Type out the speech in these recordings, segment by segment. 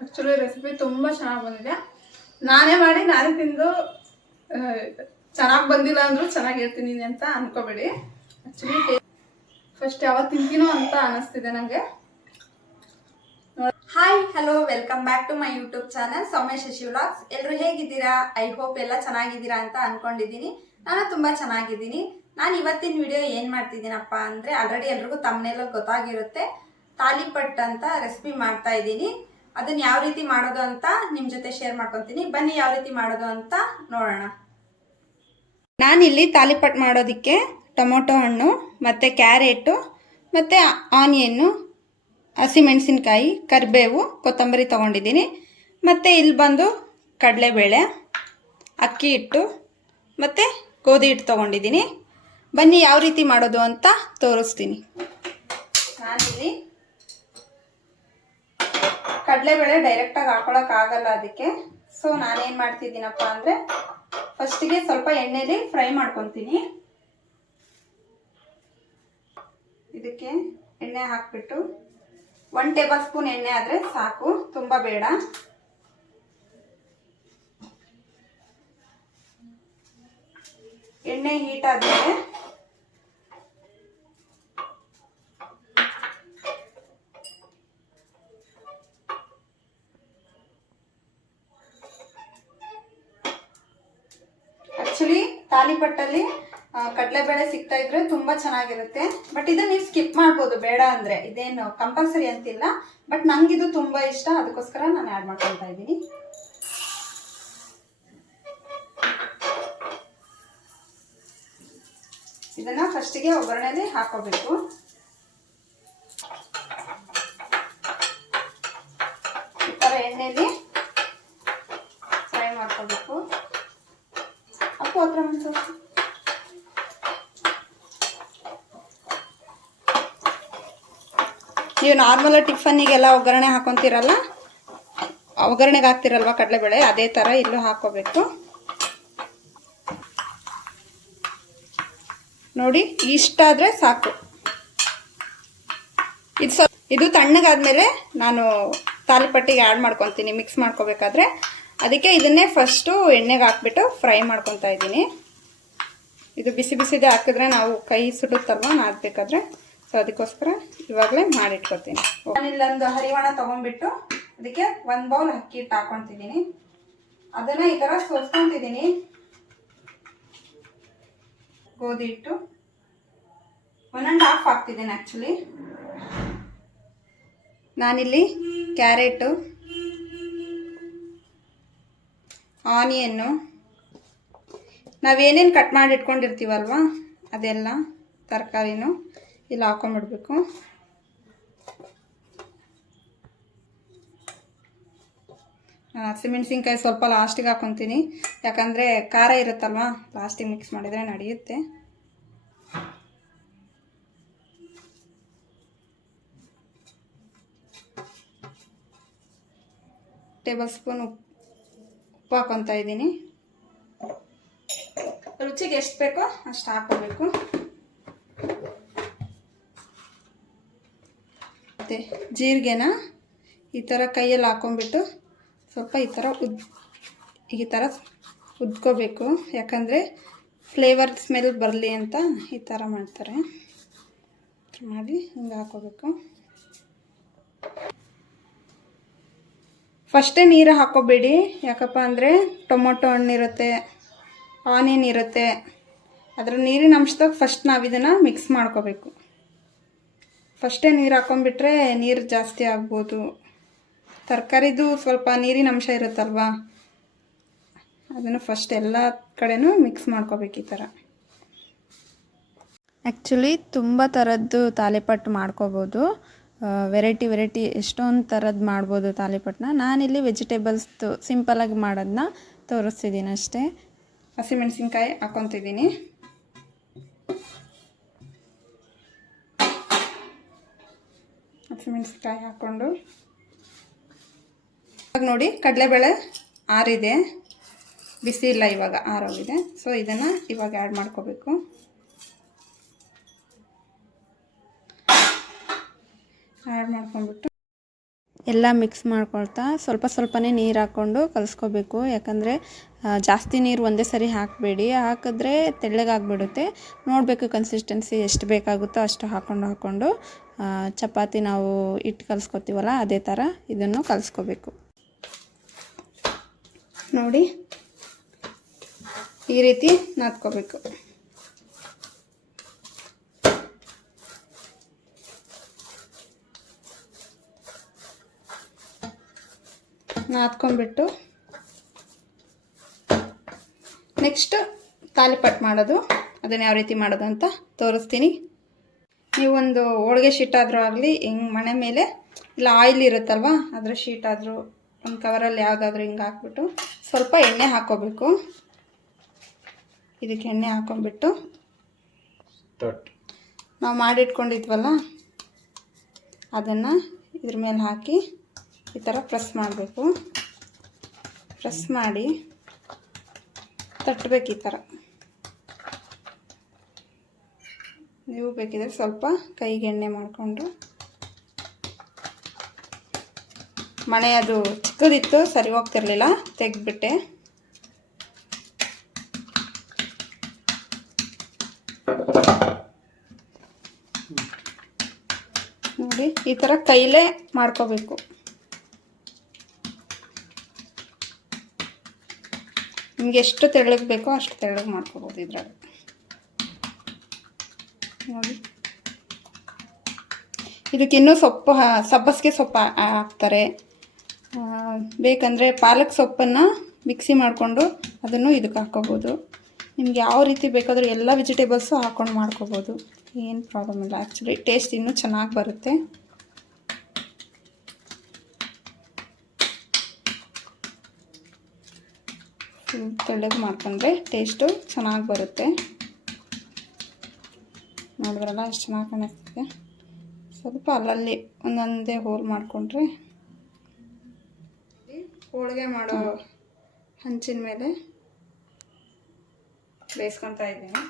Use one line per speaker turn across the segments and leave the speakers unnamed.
Actually recipe ತುಂಬ ಚೆನ್ನಾಗಿ ಬಂದಿದೆ. ನಾನೇ ಮಾಡಿ, ನಾನೇ ತಿಂದು ಚೆನ್ನಾಗಿ ಬಂದಿಲ್ಲ ಅಂದರೂ ಚೆನ್ನಾಗಿ ಹೇಳ್ತೀನಿ ಅಂತ ಅನ್ಕೋಬೇಡಿ. ಆ್ಯಕ್ಚುಲಿ ಫಸ್ಟ್ ಯಾವಾಗ ತಿಂತೀನೋ ಅಂತ ಅನಿಸ್ತಿದೆ ನನಗೆ
hi hello welcome back to my YouTube channel Soumya Shashi vlogs ಎಲ್ಲರೂ ಹೇಗಿದ್ದೀರಾ? ಐ ಹೋಪ್ ಎಲ್ಲ ಚೆನ್ನಾಗಿದ್ದೀರಾ ಅಂತ ಅನ್ಕೊಂಡಿದ್ದೀನಿ. ನಾನು ತುಂಬ ಚೆನ್ನಾಗಿದ್ದೀನಿ. ನಾನು ಇವತ್ತಿನ ವಿಡಿಯೋ ಏನು ಮಾಡ್ತಿದ್ದೀನಪ್ಪ ಅಂದರೆ ಆಲ್ರೆಡಿ ಎಲ್ರಿಗೂ ತಮ್ಮನೆಲ್ಲ ಗೊತ್ತಾಗಿರುತ್ತೆ. ತಾಲಿಪಟ್ ಅಂತ ರೆಸಿಪಿ ಮಾಡ್ತಾ ಇದ್ದೀನಿ. ಅದನ್ನು ಯಾವ ರೀತಿ ಮಾಡೋದು ಅಂತ ನಿಮ್ಮ ಜೊತೆ ಶೇರ್ ಮಾಡ್ಕೊತೀನಿ. ಬನ್ನಿ ಯಾವ ರೀತಿ ಮಾಡೋದು ಅಂತ ನೋಡೋಣ. ನಾನಿಲ್ಲಿ ತಾಲಿಪಟ್ ಮಾಡೋದಕ್ಕೆ ಟೊಮೊಟೊ ಹಣ್ಣು, ಮತ್ತು ಕ್ಯಾರೆಟು, ಮತ್ತು ಆನಿಯನ್ನು ಹಸಿಮೆಣಸಿನ್ಕಾಯಿ ಕರಿಬೇವು, ಕೊತ್ತಂಬರಿ ತೊಗೊಂಡಿದ್ದೀನಿ. ಮತ್ತು ಇಲ್ಲಿ ಬಂದು ಕಡಲೆಬೇಳೆ, ಅಕ್ಕಿ ಹಿಟ್ಟು, ಮತ್ತು ಗೋಧಿ ಹಿಟ್ಟು ತೊಗೊಂಡಿದ್ದೀನಿ. ಬನ್ನಿ ಯಾವ ರೀತಿ ಮಾಡೋದು ಅಂತ ತೋರಿಸ್ತೀನಿ. ನಾನಿಲ್ಲಿ ಕಡಲೆಬೇಳೆ ಡೈರೆಕ್ಟಾಗಿ ಹಾಕೊಳಕ್ಕಾಗಲ್ಲ ಅದಕ್ಕೆ. ಸೊ ನಾನೇನು ಮಾಡ್ತಿದ್ದೀನಪ್ಪ ಅಂದರೆ ಫಸ್ಟಿಗೆ ಸ್ವಲ್ಪ ಎಣ್ಣೆಲಿ ಫ್ರೈ ಮಾಡ್ಕೊತೀನಿ. ಇದಕ್ಕೆ ಎಣ್ಣೆ ಹಾಕ್ಬಿಟ್ಟು ಒನ್ ಟೇಬಲ್ ಸ್ಪೂನ್ ಎಣ್ಣೆ ಆದರೆ ಸಾಕು, ತುಂಬ ಬೇಡ. ಎಣ್ಣೆ ಹೀಟ್ ಆದಮೇಲೆ ತಾಲಿಪಟ್ಟಲ್ಲಿ ಕಡಲೆಬೇಳೆ ಸಿಗ್ತಾ ಇದ್ರೆ ತುಂಬಾ ಚೆನ್ನಾಗಿರುತ್ತೆ. ಬಟ್ ಇದನ್ನ ನೀವು ಸ್ಕಿಪ್ ಮಾಡ್ಬೋದು, ಬೇಡ ಅಂದ್ರೆ. ಇದೇನು ಕಂಪಲ್ಸರಿ ಅಂತಿಲ್ಲ. ಬಟ್ ನಂಗಿದು ತುಂಬಾ ಇಷ್ಟ. ಅದಕ್ಕೋಸ್ಕರ ನಾನು ಆ್ಯಡ್ ಮಾಡ್ಕೊಳ್ತಾ ಇದ್ದೀನಿ. ಇದನ್ನ ಫಸ್ಟಿಗೆ ಒಗ್ಗರಣೆಲಿ ಹಾಕೋಬೇಕು ಈ ಥರ ಎಣ್ಣೆಲಿ ಫ್ರೈ ಮಾಡ್ಕೋಬೇಕು ಹತ್ರ ಬಂತು ನೀವು ನಾರ್ಮಲ್ ಟಿಫನ್ನಿಗೆಲ್ಲ ಒಗ್ಗರಣೆ ಹಾಕೊತೀರಲ್ಲ? ಒಗ್ಗರಣೆಗೆ ಹಾಕ್ತಿರಲ್ವ ಕಡಲೆಬೇಳೆ? ಅದೇ ಥರ ಇಲ್ಲೂ ಹಾಕೋಬೇಕು ನೋಡಿ ಇಷ್ಟಾದರೆ ಸಾಕು. ಇದು ಸ್ವಲ್ಪ ಇದು ತಣ್ಣಗಾದ್ಮೇಲೆ ನಾನು ತಾಲಿಪಟ್ಟಿಗೆ ಆ್ಯಡ್ ಮಾಡ್ಕೊತೀನಿ ಮಿಕ್ಸ್ ಮಾಡ್ಕೋಬೇಕಾದ್ರೆ. ಅದಕ್ಕೆ ಇದನ್ನೇ ಫಸ್ಟು ಎಣ್ಣೆಗೆ ಹಾಕ್ಬಿಟ್ಟು ಫ್ರೈ ಮಾಡ್ಕೊತಾ ಇದ್ದೀನಿ. ಇದು ಬಿಸಿ ಬಿಸಿದೇ ಹಾಕಿದ್ರೆ ನಾವು ಕೈ ಸುಡುತ್ತಲ್ವ ನಾದಬೇಕಾದ್ರೆ ಸೊ ಅದಕ್ಕೋಸ್ಕರ ಇವಾಗಲೇ ಮಾಡಿಟ್ಕೊತೀನಿ. ನಾನಿಲ್ಲೊಂದು ಹರಿವಾಣ ತೊಗೊಂಡ್ಬಿಟ್ಟು ಅದಕ್ಕೆ ಒಂದು ಬೌಲ್ ಅಕ್ಕಿ ಹಿಟ್ಟು ಹಾಕ್ಕೊತಿದ್ದೀನಿ ಅದನ್ನು ಈ ಥರ ಸೋಸ್ಕೊತಿದ್ದೀನಿ. ಗೋಧಿ ಹಿಟ್ಟು. ಒನ್ ಆ್ಯಂಡ್ ಹಾಫ್ ಹಾಕ್ತಿದ್ದೀನಿ ಆ್ಯಕ್ಚುಲಿ ನಾನಿಲ್ಲಿ ಕ್ಯಾರೆಟು ಆನಿಯನ್ನು. ನಾವೇನೇನು ಕಟ್ ಮಾಡಿ ಇಟ್ಕೊಂಡಿರ್ತೀವಲ್ವ ಅದೆಲ್ಲ ತರಕಾರಿನೂ ಇಲ್ಲಿ ಹಾಕೊಂಡ್ಬಿಡ್ಬೇಕು ಹಸಿಮೆಣ್ಸಿನ್ಕಾಯಿ ಸ್ವಲ್ಪ ಲಾಸ್ಟಿಗೆ ಹಾಕೊತೀನಿ. ಯಾಕಂದರೆ ಖಾರ ಇರುತ್ತಲ್ವ? ಲಾಸ್ಟಿಗೆ ಮಿಕ್ಸ್ ಮಾಡಿದರೆ ನಡೆಯುತ್ತೆ. ಟೇಬಲ್ ಸ್ಪೂನ್ ಉಪ್ಪು. ಉಪ್ಪು ಹಾಕೊತಾ ಇದ್ದೀನಿ ರುಚಿಗೆ ಎಷ್ಟು ಬೇಕೋ ಅಷ್ಟು ಹಾಕೋಬೇಕು ಮತ್ತು ಜೀರಿಗೆನ ಈ ಥರ ಕೈಯಲ್ಲಿ ಹಾಕೊಂಡ್ಬಿಟ್ಟು ಸ್ವಲ್ಪ ಈ ಥರ ಉದ್, ಈ ಥರ ಉದ್ಕೋಬೇಕು. ಯಾಕಂದರೆ ಫ್ಲೇವರ್ ಸ್ಮೆಲ್ ಬರಲಿ ಅಂತ ಈ ಥರ ಮಾಡ್ತಾರೆ. ಮಾಡಿ ಹಿಂಗೆ ಹಾಕೋಬೇಕು ಫಸ್ಟೇ ನೀರು ಹಾಕೋಬೇಡಿ ಯಾಕಪ್ಪ ಅಂದರೆ ಟೊಮೊಟೊ ಹಣ್ಣಿರುತ್ತೆ ಆನಿಯನ್ ಇರುತ್ತೆ. ಅದರ ನೀರಿನ ಅಂಶದಾಗ ಫಸ್ಟ್ ನಾವು ಇದನ್ನು ಮಿಕ್ಸ್ ಮಾಡ್ಕೋಬೇಕು. ಫಸ್ಟೇ ನೀರು ಹಾಕೊಂಡ್ಬಿಟ್ರೆ ನೀರು ಜಾಸ್ತಿ ಆಗ್ಬೋದು. ತರಕಾರಿದು ಸ್ವಲ್ಪ ನೀರಿನ ಅಂಶ ಇರುತ್ತಲ್ವಾ? ಅದನ್ನು ಫಸ್ಟ್ ಎಲ್ಲ ಕಡೆನೂ ಮಿಕ್ಸ್ ಮಾಡ್ಕೋಬೇಕು ಈ ಥರ
ಆ್ಯಕ್ಚುಲಿ ತುಂಬ ಥರದ್ದು ತಾಲಿಪಟ್ಟು ಮಾಡ್ಕೋಬೋದು. ವೆರೈಟಿ ವೆರೈಟಿ ಎಷ್ಟೊಂದು ಥರದ್ದು ಮಾಡ್ಬೋದು ತಾಲಿಪಟ್ಟನ್ನ ನಾನಿಲ್ಲಿ ವೆಜಿಟೇಬಲ್ಸ್ದು ಸಿಂಪಲಾಗಿ ಮಾಡೋದನ್ನ ತೋರಿಸ್ತಿದ್ದೀನಿ ಅಷ್ಟೇ.
ಹಸಿಮೆಣಸಿನ್ಕಾಯಿ ಹಾಕೊತಿದ್ದೀನಿ ಹಸಿಮೆಣಸಿನ್ಕಾಯಿ ಹಾಕ್ಕೊಂಡು. ಇವಾಗ ನೋಡಿ ಕಡಲೆಬೇಳೆ ಆರಿದೆ. ಬಿಸಿ ಇಲ್ಲ ಇವಾಗ, ಆರೋಗಿದೆ. ಸೊ ಇದನ್ನು ಇವಾಗ ಆ್ಯಡ್ ಮಾಡ್ಕೋಬೇಕು. ಆ್ಯಡ್ ಮಾಡ್ಕೊಂಡ್ಬಿಟ್ಟು
ಎಲ್ಲ ಮಿಕ್ಸ್ ಮಾಡ್ಕೊಳ್ತಾ ಸ್ವಲ್ಪ ಸ್ವಲ್ಪನೇ ನೀರು ಹಾಕ್ಕೊಂಡು ಕಲಿಸ್ಕೋಬೇಕು. ಯಾಕಂದರೆ ಜಾಸ್ತಿ ನೀರು ಒಂದೇ ಸರಿ ಹಾಕಬೇಡಿ. ಹಾಕಿದ್ರೆ ತೆಳ್ಳಗಾಗ್ಬಿಡುತ್ತೆ. ನೋಡಬೇಕು ಕನ್ಸಿಸ್ಟೆನ್ಸಿ ಎಷ್ಟು ಬೇಕಾಗುತ್ತೋ ಅಷ್ಟು ಹಾಕ್ಕೊಂಡು ಹಾಕ್ಕೊಂಡು ಚಪಾತಿ ನಾವು ಹಿಟ್ಟು ಕಲಿಸ್ಕೊತೀವಲ್ಲ, ಅದೇ ಥರ ಇದನ್ನು ಕಲಿಸ್ಕೋಬೇಕು.
ನೋಡಿ, ಈ ರೀತಿ ನಾದ್ಕೋಬೇಕು. ನಾದ್ಕೊಂಡ್ಬಿಟ್ಟು ನೆಕ್ಸ್ಟ್ ತಾಲಿಪಟ್ ಮಾಡೋದು. ಅದನ್ನು ಯಾವ ರೀತಿ ಮಾಡೋದು ಅಂತ ತೋರಿಸ್ತೀನಿ. ನೀವೊಂದು ಹೋಳಿಗೆ ಶೀಟ್ ಆದರೂ ಆಗಲಿ ಹಿಂಗೆ ಮನೆ ಮೇಲೆ ಇಲ್ಲ ಆಯಿಲ್ ಇರುತ್ತಲ್ವ ಅದರ ಶೀಟ್ ಆದರೂ ಒಂದು ಕವರಲ್ಲಿ ಯಾವುದಾದ್ರೂ ಹಿಂಗೆ ಹಾಕ್ಬಿಟ್ಟು ಸ್ವಲ್ಪ ಎಣ್ಣೆ ಹಾಕೋಬೇಕು ಇದಕ್ಕೆ ಎಣ್ಣೆ ಹಾಕೊಂಡ್ಬಿಟ್ಟು ನಾವು ಮಾಡಿಟ್ಕೊಂಡಿದ್ವಲ್ಲ ಅದನ್ನು ಇದ್ರ ಮೇಲೆ ಹಾಕಿ ಈ ಥರ ಪ್ರೆಸ್ ಮಾಡಬೇಕು. ಪ್ರೆಸ್ ಮಾಡಿ ತಟ್ಟಬೇಕು ಈ ಥರ ನೀವು ಬೇಕಿದ್ರೆ ಸ್ವಲ್ಪ ಕೈಗೆ ಎಣ್ಣೆ ಮಾಡಿಕೊಂಡು. ಮಣೆ ಅದು ಚಿಕ್ಕದಿತ್ತು, ಸರಿ ಹೋಗ್ತಿರ್ಲಿಲ್ಲ, ತೆಗೆದ್ಬಿಟ್ಟೆ. ನೋಡಿ, ಈ ಥರ ಕೈಲೇ ಮಾಡ್ಕೋಬೇಕು. ನಿಮ್ಗೆ ಎಷ್ಟು ತೆಳ್ಳಗೆ ಬೇಕೋ ಅಷ್ಟು ತೆಳ್ಳಗೆ ಮಾಡ್ಕೋಬೋದು ಇದ್ರಾಗ. ನೋಡಿ. ಇದಕ್ಕೆ ಇನ್ನೂ ಸೊಪ್ಪು ಸಬ್ಬಸಿಗೆ ಸೊಪ್ಪು ಹಾಕ್ತಾರೆ. ಬೇಕಂದರೆ ಪಾಲಕ್ ಸೊಪ್ಪನ್ನು ಮಿಕ್ಸಿ ಮಾಡಿಕೊಂಡು ಅದನ್ನು ಇದಕ್ಕೆ ಹಾಕ್ಕೋಬೋದು ನಿಮ್ಗೆ ಯಾವ ರೀತಿ ಬೇಕಾದರೂ ಎಲ್ಲ ವೆಜಿಟೇಬಲ್ಸು ಹಾಕ್ಕೊಂಡು ಮಾಡ್ಕೋಬೋದು. ಏನು ಪ್ರಾಬ್ಲಮ್ ಇಲ್ಲ. ಆ್ಯಕ್ಚುಲಿ ಟೇಸ್ಟ್ ಇನ್ನೂ ಚೆನ್ನಾಗಿ ಬರುತ್ತೆ. ತೆಳ್ಳಗೆ ಮಾಡ್ಕೊಂಡ್ರೆ ಟೇಸ್ಟು ಚೆನ್ನಾಗಿ ಬರುತ್ತೆ. ನೋಡಿದ್ರಲ್ಲ ಎಷ್ಟು ಚೆನ್ನಾಗಿ ಕಾಣಿಸ್ತಿದೆ. ಸ್ವಲ್ಪ ಅಲ್ಲಲ್ಲಿ ಒಂದೊಂದೇ ಹೋಲ್ ಮಾಡಿಕೊಂಡ್ರೆ ಹೋಳಿಗೆ ಮಾಡೋ ಹಂಚಿನ ಮೇಲೆ ಬೇಯಿಸ್ಕೊತಾ ಇದ್ದೀನಿ.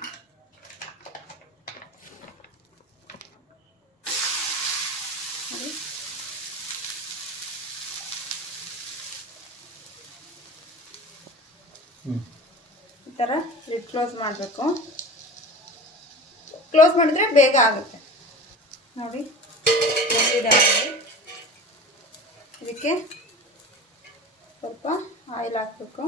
ಈ ಥರ ಲಿಡ್ ಕ್ಲೋಸ್ ಮಾಡಬೇಕು. ಕ್ಲೋಸ್ ಮಾಡಿದ್ರೆ ಬೇಗ ಆಗುತ್ತೆ. ನೋಡಿ. ಇದಕ್ಕೆ ಸ್ವಲ್ಪ ಆಯಿಲ್ ಹಾಕಬೇಕು.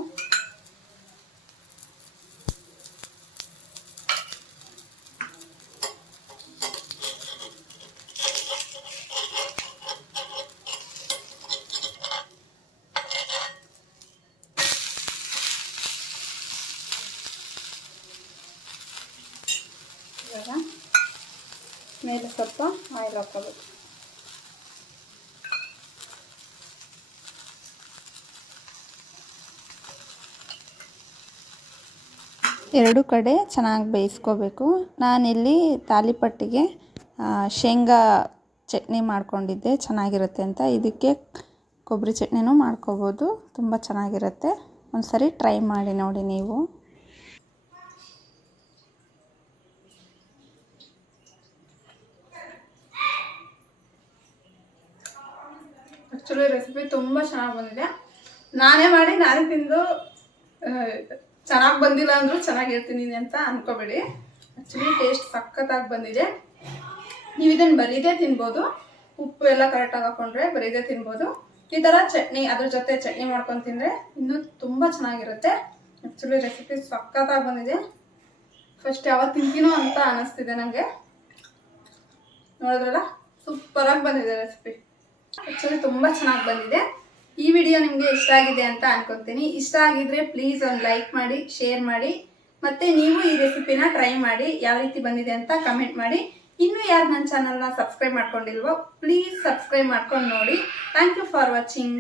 ಇವಾಗ ಮೇಲೆ ಸ್ವಲ್ಪ ಆಯಿಲ್ ಹಾಕೋಬೇಕು
ಎರಡು ಕಡೆ ಚೆನ್ನಾಗಿ ಬೇಯಿಸ್ಕೋಬೇಕು. ನಾನಿಲ್ಲಿ ತಾಲಿಪಟ್ಟಿಗೆ ಶೇಂಗಾ ಚಟ್ನಿ ಮಾಡ್ಕೊಂಡಿದ್ದೆ. ಚೆನ್ನಾಗಿರುತ್ತೆ ಅಂತ. ಇದಕ್ಕೆ ಕೊಬ್ಬರಿ ಚಟ್ನಿನೂ ಮಾಡ್ಕೋಬೋದು. ತುಂಬ ಚೆನ್ನಾಗಿರುತ್ತೆ. ಒಂದು ಸರಿ ಟ್ರೈ ಮಾಡಿ ನೋಡಿ ನೀವು.
ಆ್ಯಕ್ಚುಲಿ ರೆಸಿಪಿ ತುಂಬ ಚೆನ್ನಾಗಿ ಬಂದಿದೆ. ನಾನೇ ಮಾಡಿ ನಾನೇ ತಿಂದು ಚೆನ್ನಾಗಿ ಬಂದಿಲ್ಲ ಅಂದರೂ ಚೆನ್ನಾಗಿ ಹೇಳ್ತೀನಿ ಅಂತ ಅನ್ಕೋಬೇಡಿ. ಆ್ಯಕ್ಚುಲಿ ಟೇಸ್ಟ್ ಸಖತ್ತಾಗಿ ಬಂದಿದೆ. ನೀವು ಇದನ್ನು ಬರೀದೇ ತಿನ್ಬೋದು. ಉಪ್ಪು ಎಲ್ಲ ಕರೆಕ್ಟಾಗಿ ಹಾಕೊಂಡ್ರೆ ಬರೀದೇ ತಿನ್ಬೋದು. ಈ ಥರ ಚಟ್ನಿ, ಅದ್ರ ಜೊತೆ ಚಟ್ನಿ ಮಾಡ್ಕೊಂಡು ತಿಂದರೆ ಇನ್ನೂ ತುಂಬ ಚೆನ್ನಾಗಿರುತ್ತೆ. ಆ್ಯಕ್ಚುಲಿ ರೆಸಿಪಿ ಸಖತ್ತಾಗಿ ಬಂದಿದೆ. ಫಸ್ಟ್ ಯಾವಾಗ ತಿಂತೀನೋ ಅಂತ ಅನ್ನಿಸ್ತಿದೆ ನನಗೆ ನೋಡಿದ್ರಲ್ಲ? ಸೂಪರಾಗಿ ಬಂದಿದೆ ರೆಸಿಪಿ ಆ್ಯಕ್ಚುಲಿ ತುಂಬ ಚೆನ್ನಾಗಿ ಬಂದಿದೆ. ಈ ವಿಡಿಯೋ ನಿಮಗೆ ಇಷ್ಟ ಆಗಿದೆ ಅಂತ ಅನ್ಕೊತೀನಿ. ಇಷ್ಟ ಆಗಿದ್ರೆ ಪ್ಲೀಸ್ ಒಂದು ಲೈಕ್ ಮಾಡಿ ಶೇರ್ ಮಾಡಿ, ಮತ್ತೆ ನೀವು ಈ ರೆಸಿಪಿನ ಟ್ರೈ ಮಾಡಿ, ಯಾವ ರೀತಿ ಬಂದಿದೆ ಅಂತ ಕಮೆಂಟ್ ಮಾಡಿ. ಇನ್ನೂ ಯಾರು ನನ್ನ ಚಾನಲ್ನ ಸಬ್ಸ್ಕ್ರೈಬ್ ಮಾಡ್ಕೊಂಡಿಲ್ವೋ ಪ್ಲೀಸ್ ಸಬ್ಸ್ಕ್ರೈಬ್ ಮಾಡ್ಕೊಂಡು ನೋಡಿ. Thank you for watching